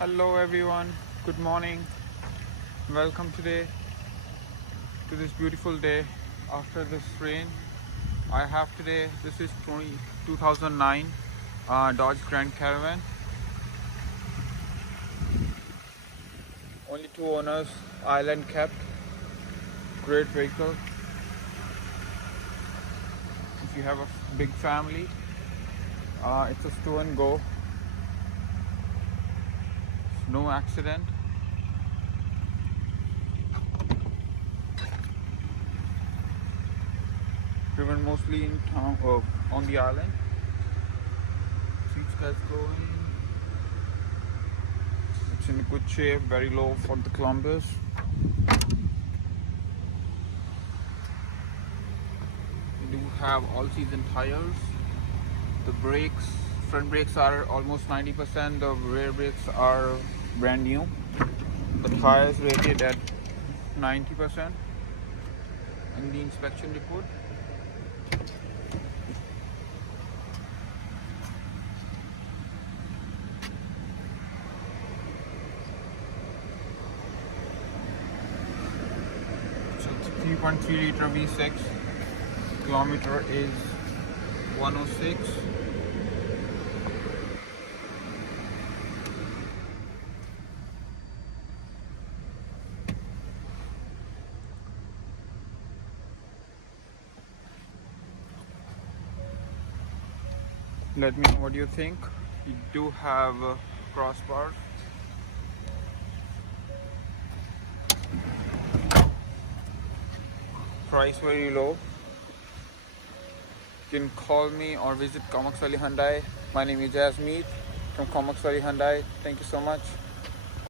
Hello everyone, good morning. Welcome today to this beautiful day after this rain. I have today, this is 2009 Dodge Grand Caravan. Only two owners, island kept, great vehicle. If you have a big family, it's a stow and go, no accident. Driven mostly in town or on the island. Seats guys going. It's in a good shape, very low for the kilometers. We do have all season tires. The brakes, front brakes are almost 90%, the rear brakes are brand new. The tires rated at 90% in the inspection report. So it's 3.3 liter V6, kilometer is 106. Let me know what you think. We do have crossbars. Price very low. You can call me or visit Comox Valley Hyundai. My name is Jasmeet from Comox Valley Hyundai. Thank you so much.